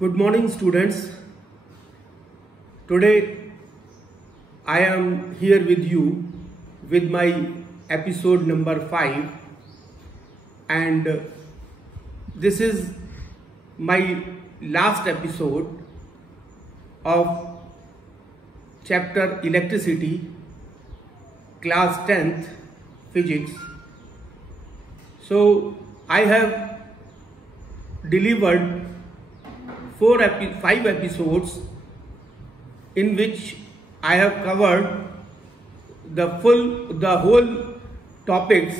Good morning, students. Today I am here with you with my episode number 5, and this is my last episode of chapter Electricity, class 10th Physics. So I have delivered 5 episodes in which I have covered the whole topics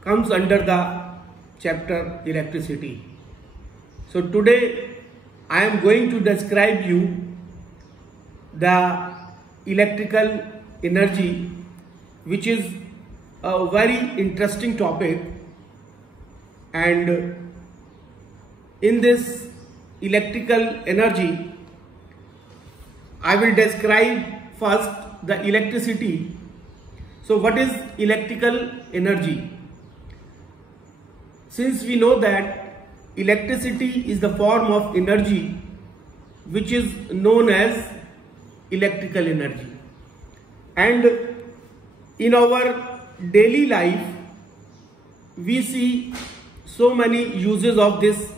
comes under the chapter Electricity. So today I am going to describe you the electrical energy, which is a very interesting topic, and in this electrical energy I will describe first the electricity. So what is electrical energy? Since we know that electricity is the form of energy which is known as electrical energy, and in our daily life we see so many uses of this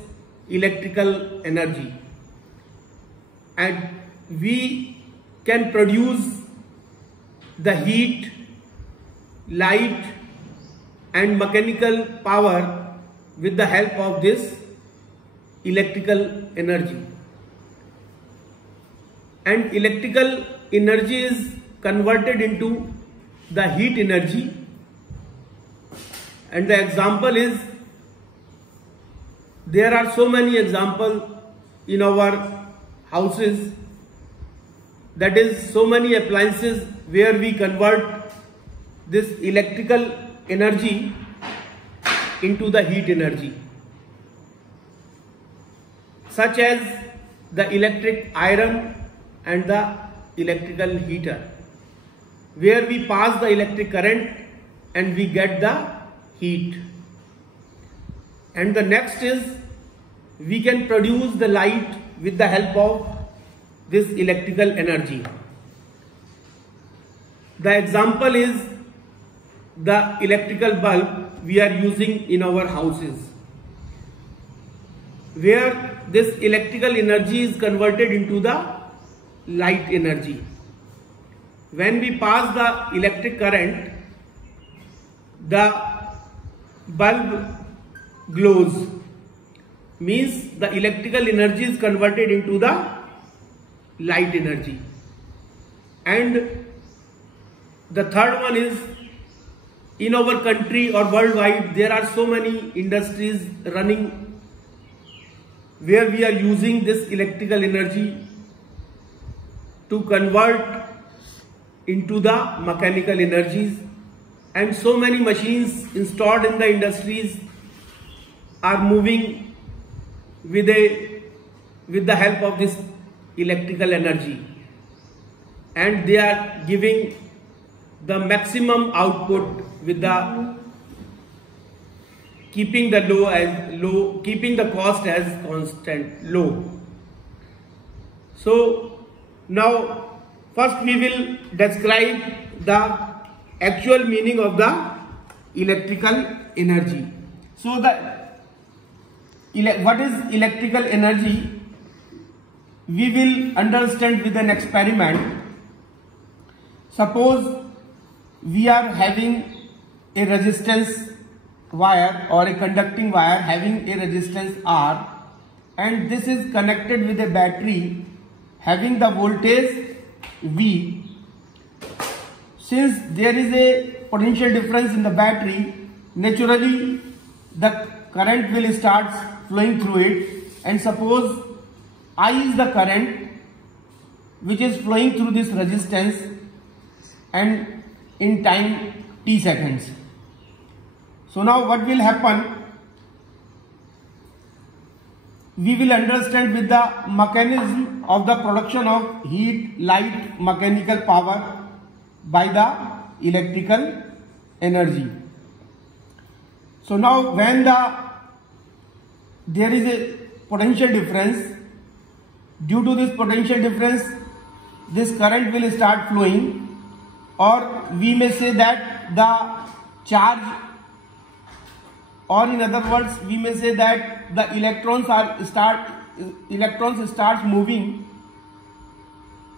electrical energy, and we can produce the heat, light and mechanical power with the help of this electrical energy. And electrical energy is converted into the heat energy, and the example is, there are so many examples in our houses, that is so many appliances where we convert this electrical energy into the heat energy, such as the electric iron and the electrical heater, where we pass the electric current and we get the heat. And the next is, we can produce the light with the help of this electrical energy. The example is the electrical bulb we are using in our houses, where this electrical energy is converted into the light energy. When we pass the electric current, the bulb glows, means the electrical energy is converted into the light energy. And the third one is, in our country or worldwide there are so many industries running where we are using this electrical energy to convert into the mechanical energies, and so many machines installed in the industries are moving with the help of this electrical energy, and they are giving the maximum output with the keeping the cost as constant low. So now first we will describe the actual meaning of the electrical energy. So what is electrical energy? We will understand with an experiment. Suppose we are having a resistance wire or a conducting wire having a resistance R, and this is connected with a battery having the voltage V. Since there is a potential difference in the battery, naturally the current will start flowing through it, and suppose I is the current which is flowing through this resistance, and in time t seconds. So now what will happen? We will understand with the mechanism of the production of heat, light, mechanical power by the electrical energy. So now when there is a potential difference. Due to this potential difference, this current will start flowing, or we may say that the charge, or in other words, we may say that the electrons start moving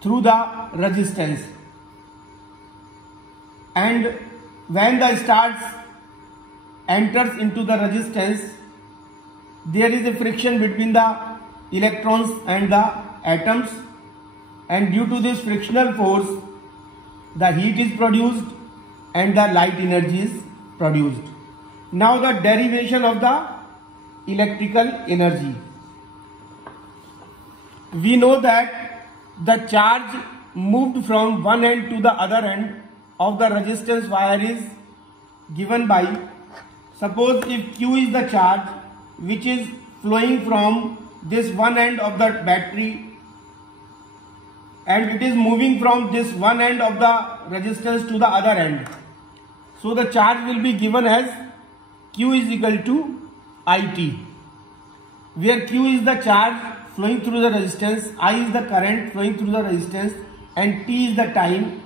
through the resistance, and when the starch enters into the resistance, there is a friction between the electrons and the atoms, and due to this frictional force, the heat is produced and the light energy is produced. Now the derivation of the electrical energy. We know that the charge moved from one end to the other end of the resistance wire is given by, suppose if Q is the charge which is flowing from this one end of the battery and it is moving from this one end of the resistance to the other end. So the charge will be given as Q is equal to IT, where Q is the charge flowing through the resistance, I is the current flowing through the resistance, and T is the time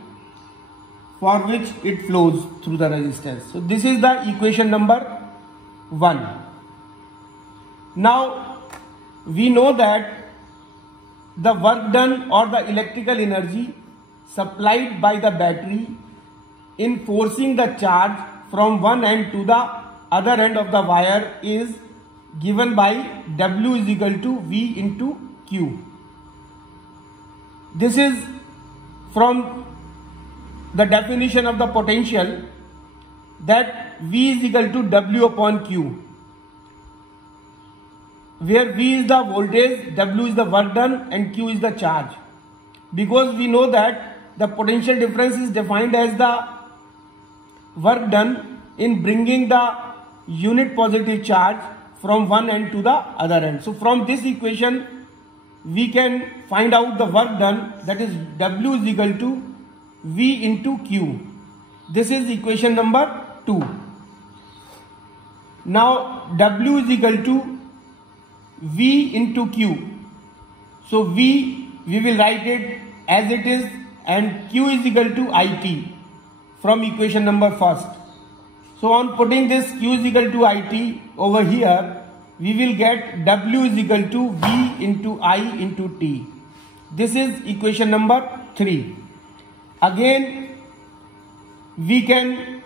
for which it flows through the resistance. So this is the equation number 1. Now we know that the work done or the electrical energy supplied by the battery in forcing the charge from one end to the other end of the wire is given by W is equal to V into Q. This is from the definition of the potential, that V is equal to W upon Q, where V is the voltage, W is the work done, and Q is the charge. Because we know that the potential difference is defined as the work done in bringing the unit positive charge from one end to the other end. So from this equation we can find out the work done, that is W is equal to V into Q. This is equation number 2. Now W is equal to V into Q. So V, we will write it as it is, and Q is equal to IT from equation number 1. So on putting this Q is equal to IT over here, we will get W is equal to V into I into T. This is equation number 3. Again, we can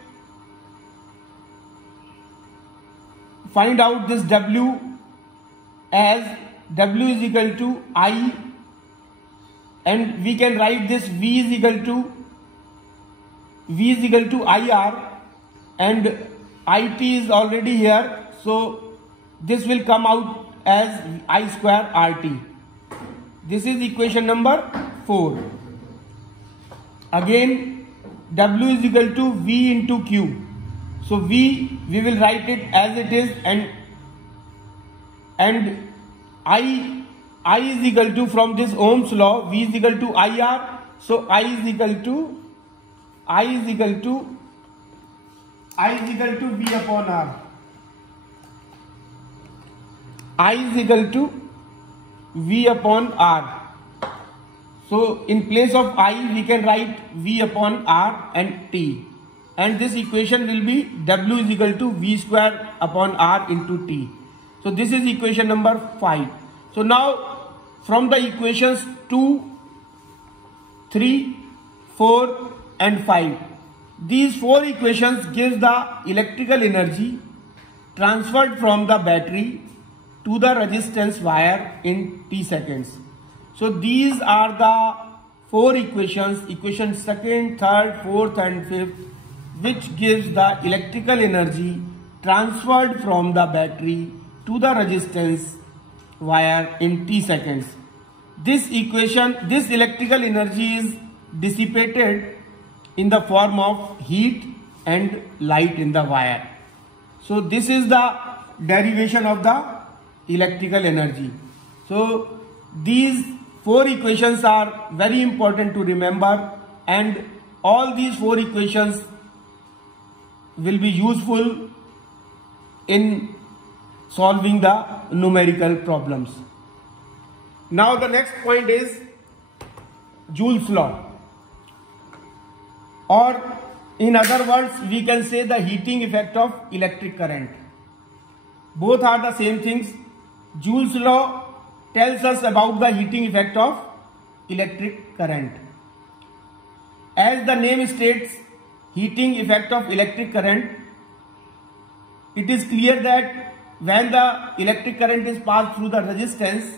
find out this W as W is equal to I, and we can write this V is equal to IR, and IT is already here, so this will come out as I square RT. This is equation number 4. Again, W is equal to V into Q. So V, we will write it as it is, and I is equal to, from this Ohm's law, V is equal to IR. So I is equal to V upon R. I is equal to V upon R. So in place of I, we can write V upon R and T. And this equation will be W is equal to V square upon R into T. So this is equation number 5. So now from the equations 2, 3, 4 and 5, these 4 equations gives the electrical energy transferred from the battery to the resistance wire in T seconds. So these are the 4 equations, equation 2nd, 3rd, 4th and 5th, which gives the electrical energy transferred from the battery to the resistance wire in T seconds. This electrical energy is dissipated in the form of heat and light in the wire. So this is the derivation of the electrical energy. So these 4 equations are very important to remember, and all these 4 equations will be useful in solving the numerical problems. Now the next point is Joule's law, or in other words we can say the heating effect of electric current. Both are the same things. Joule's law tells us about the heating effect of electric current. As the name states, heating effect of electric current, it is clear that when the electric current is passed through the resistance,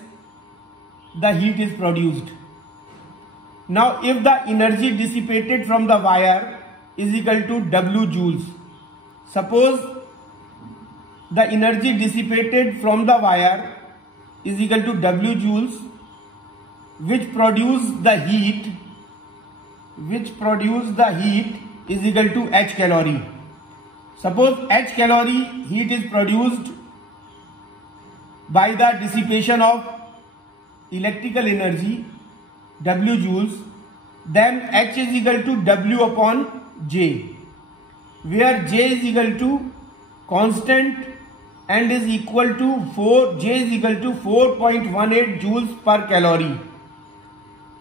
the heat is produced. Now if the energy dissipated from the wire is equal to W joules, suppose the energy dissipated from the wire is equal to W joules, which produce the heat is equal to H calorie. Suppose H calorie heat is produced by the dissipation of electrical energy W joules, then H is equal to W upon J, where J is equal to constant and is equal to J is equal to 4.18 joules per calorie,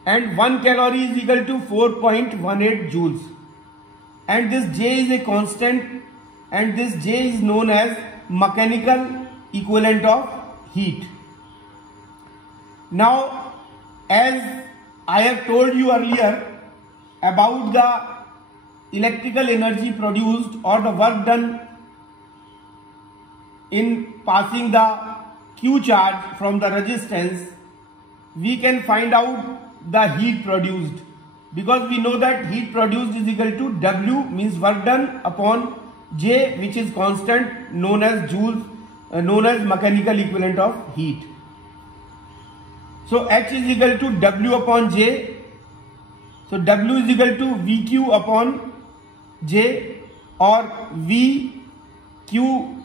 and 1 calorie is equal to 4.18 joules, and this J is a constant and this J is known as mechanical equivalent of heat. Now as I have told you earlier about the electrical energy produced or the work done in passing the Q charge from the resistance, we can find out the heat produced, because we know that heat produced is equal to W means work done upon J, which is constant, known as joules, known as mechanical equivalent of heat. So H is equal to W upon J. So W is equal to VQ upon J, or VQ.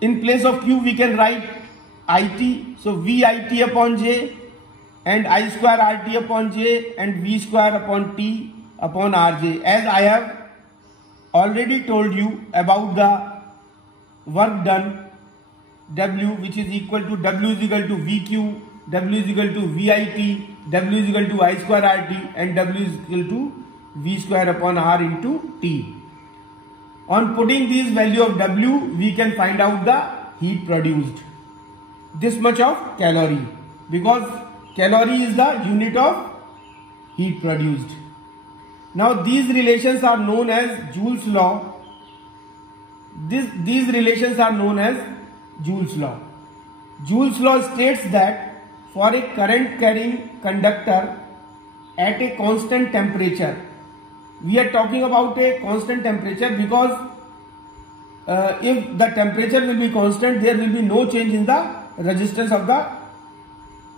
In place of Q we can write IT. So VIT upon J, and I square RT upon J, and V square upon T upon RJ. As I have already told you about the work done W, which is equal to W is equal to VQ, W is equal to VIT, W is equal to I square RT, and W is equal to V square upon R into T. On putting these value of W, we can find out the heat produced. This much of calorie, because calorie is the unit of heat produced. Now these relations are known as Joule's law. These relations are known as Joule's law. Joule's law states that for a current carrying conductor at a constant temperature, we are talking about a constant temperature because if the temperature will be constant, there will be no change in the resistance of the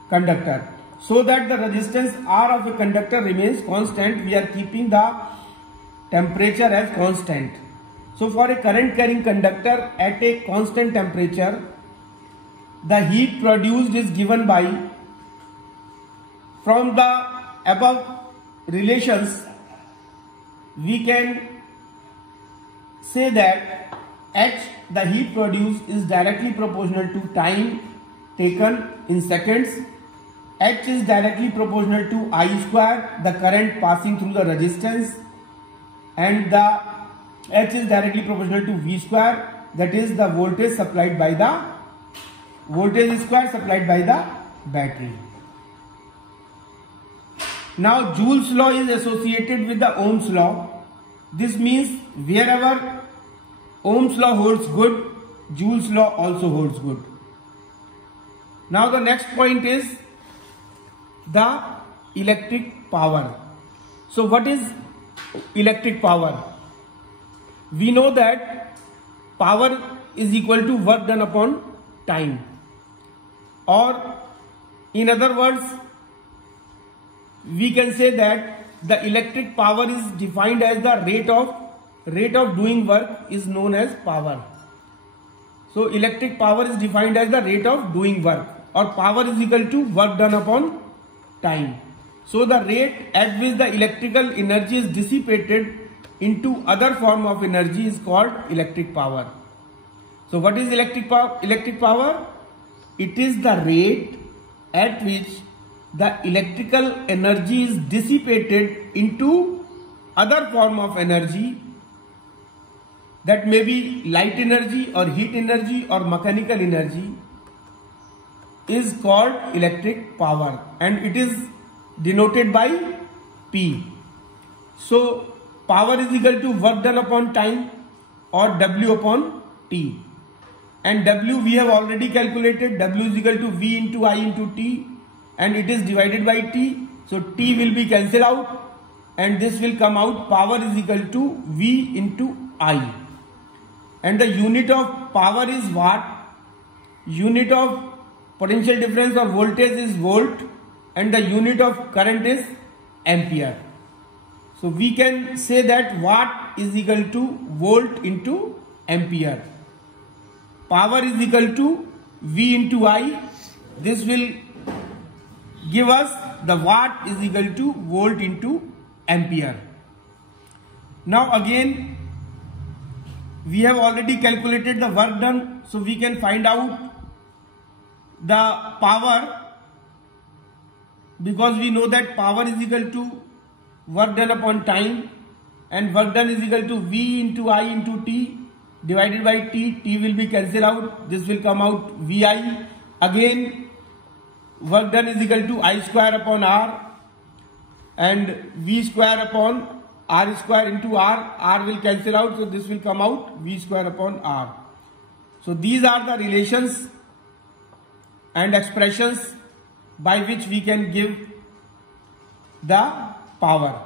conductor. So that the resistance R of a conductor remains constant, we are keeping the temperature as constant. So for a current carrying conductor at a constant temperature, the heat produced is given by, from the above relations, we can say that H, the heat produced, is directly proportional to time taken in seconds. H is directly proportional to I square, the current passing through the resistance, and the H is directly proportional to V square, that is the voltage supplied by the voltage square supplied by the battery. Now Joule's law is associated with the Ohm's law. This means wherever Ohm's law holds good, Joule's law also holds good. Now the next point is the electric power. So what is electric power? We know that power is equal to work done upon time, or in other words we can say that the electric power is defined as the rate of doing work is known as power. So electric power is defined as the rate of doing work, or power is equal to work done upon time. So the rate at which the electrical energy is dissipated into other form of energy is called electric power. So what is electric power? It is the rate at which the electrical energy is dissipated into other form of energy, that may be light energy or heat energy or mechanical energy, is called electric power, and it is denoted by P. So power is equal to work done upon time or W upon T. And W we have already calculated. W is equal to V into I into T, and it is divided by T. So T will be cancelled out and this will come out. Power is equal to V into I. And the unit of power is watt. Unit of potential difference or voltage is volt, and the unit of current is ampere. So we can say that watt is equal to volt into ampere. Power is equal to V into I. This will give us the watt is equal to volt into ampere. Now again, we have already calculated the work done, so we can find out the power, because we know that power is equal to work done upon time, and work done is equal to V into I into T divided by T. T will be cancelled out. This will come out VI. Again, work done is equal to I square upon R, and V square upon R square into R. R will cancel out, so this will come out V square upon R. So these are the relations and expressions by which we can give the power.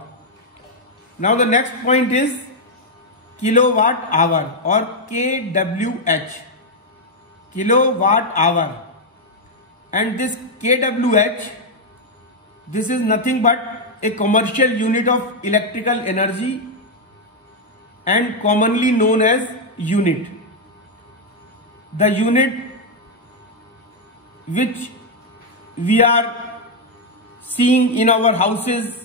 Now the next point is kilowatt hour or kWh. Kilowatt hour. And this kWh, this is nothing but a commercial unit of electrical energy and commonly known as unit. The unit which we are seeing in our houses,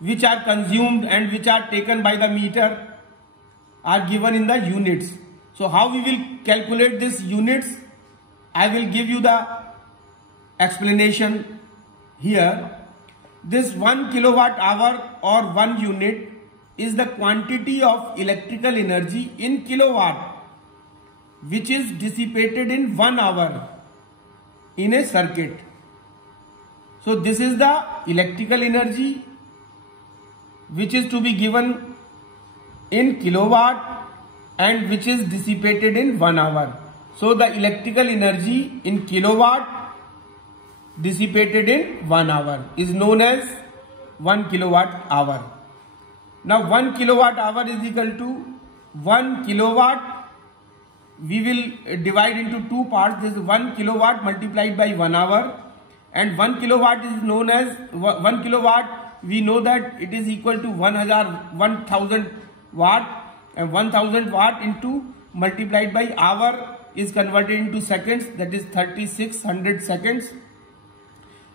which are consumed and which are taken by the meter, are given in the units. So how we will calculate these units? I will give you the explanation here. This 1 kilowatt hour or 1 unit is the quantity of electrical energy in kilowatt which is dissipated in 1 hour in a circuit. So this is the electrical energy which is to be given in kilowatt and which is dissipated in 1 hour. So the electrical energy in kilowatt dissipated in 1 hour is known as 1 kilowatt hour. Now 1 kilowatt hour is equal to 1 kilowatt. We will divide into two parts. This is 1 kilowatt multiplied by 1 hour, and 1 kilowatt is known as 1 kilowatt. We know that it is equal to 1000 watt, and 1000 watt into multiplied by hour is converted into seconds, that is 3600 seconds.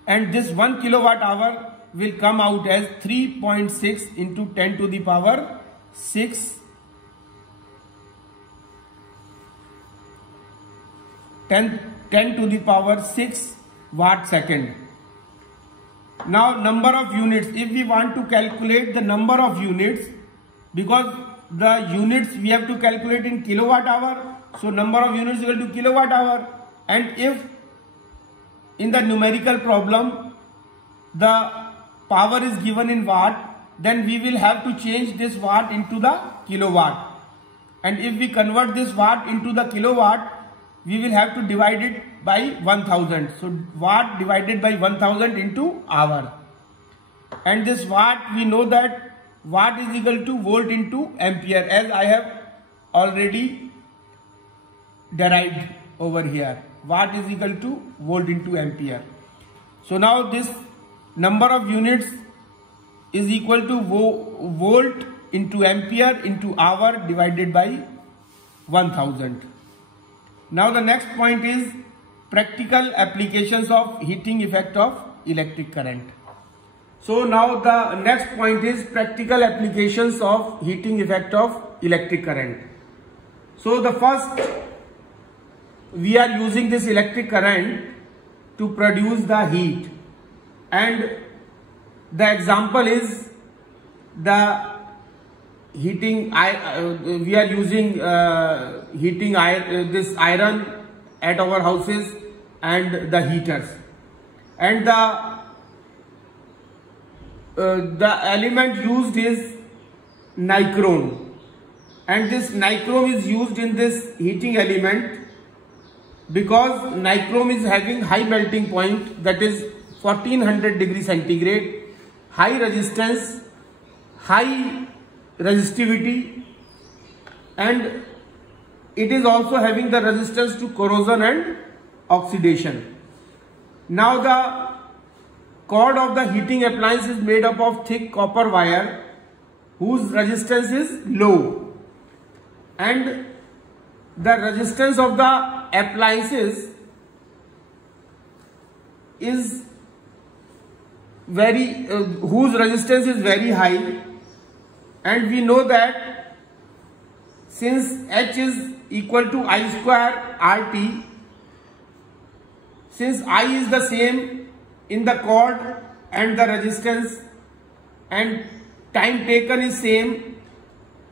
And this 1 kilowatt hour will come out as 3.6 into 10 to the power 6 10 to the power 6 watt second. Now number of units, if we want to calculate the number of units, because the units we have to calculate in kilowatt hour, so number of units is equal to kilowatt hour. And if in the numerical problem the power is given in watt, then we will have to change this watt into the kilowatt. And if we convert this watt into the kilowatt, we will have to divide it by 1000. So watt divided by 1000 into hour. And this watt, we know that watt is equal to volt into ampere, as I have already derived over here. Watt is equal to volt into ampere. So now this number of units is equal to volt into ampere into hour divided by 1000. Now the next point is practical applications of heating effect of electric current. So now the next point is practical applications of heating effect of electric current. So the first, we are using this electric current to produce the heat, and the example is the heating. We are using heating this iron at our houses and the heaters, and the element used is nichrome, and this nichrome is used in this heating element because nichrome is having high melting point, that is 1400 degrees centigrade, high resistance, high resistivity, and it is also having the resistance to corrosion and oxidation. Now the cord of the heating appliance is made up of thick copper wire whose resistance is low, and the resistance of the appliances is whose resistance is very high, and we know that since H is equal to I square RT, since I is the same in the cord and the resistance, and time taken is same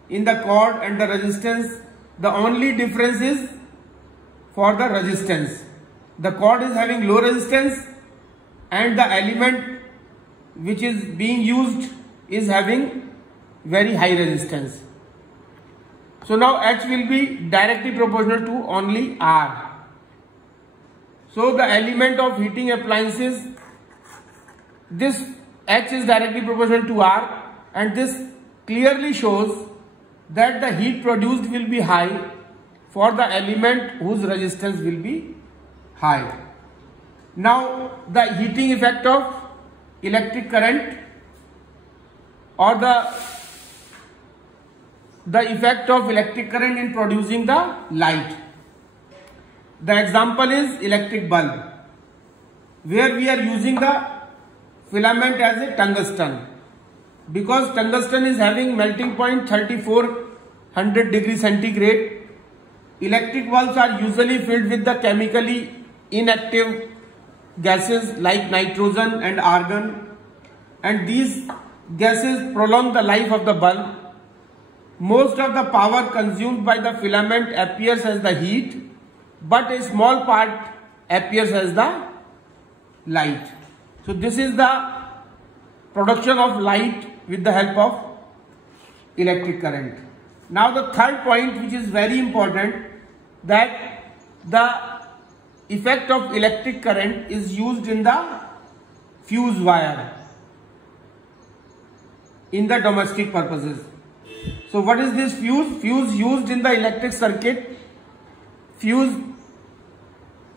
in the cord and the resistance, the only difference is for the resistance. The cord is having low resistance and the element which is being used is having very high resistance. So now H will be directly proportional to only R. So the element of heating appliances, this H is directly proportional to R, and this clearly shows that the heat produced will be high for the element whose resistance will be high. Now the heating effect of electric current, or the effect of electric current in producing the light. The example is electric bulb, where we are using the filament as a tungsten, because tungsten is having melting point 3400 degrees centigrade. Electric bulbs are usually filled with the chemically inactive gases like nitrogen and argon, and these gases prolong the life of the bulb. Most of the power consumed by the filament appears as the heat, but a small part appears as the light. So this is the production of light with the help of electric current. Now the third point, which is very important, that the effect of electric current is used in the fuse wire in the domestic purposes. So what is this fuse? Fuse used in the electric circuit. Fuse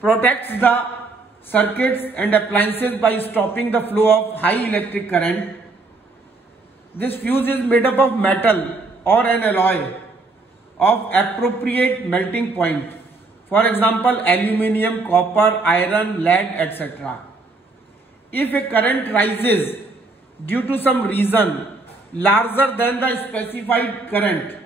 protects the circuits and appliances by stopping the flow of high electric current. This fuse is made up of metal or an alloy of appropriate melting point. For example, aluminium, copper, iron, lead, etc. If a current rises due to some reason larger than the specified current,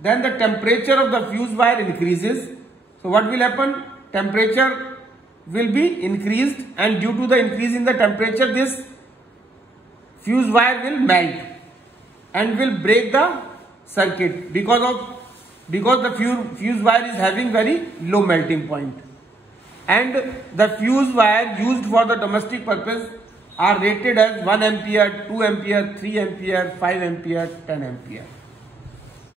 then the temperature of the fuse wire increases. So what will happen? Temperature will be increased, and due to the increase in the temperature, this fuse wire will melt and will break the circuit because the fuse wire is having very low melting point. And the fuse wire used for the domestic purpose are rated as 1 ampere, 2 ampere, 3 ampere, 5 ampere, 10 ampere.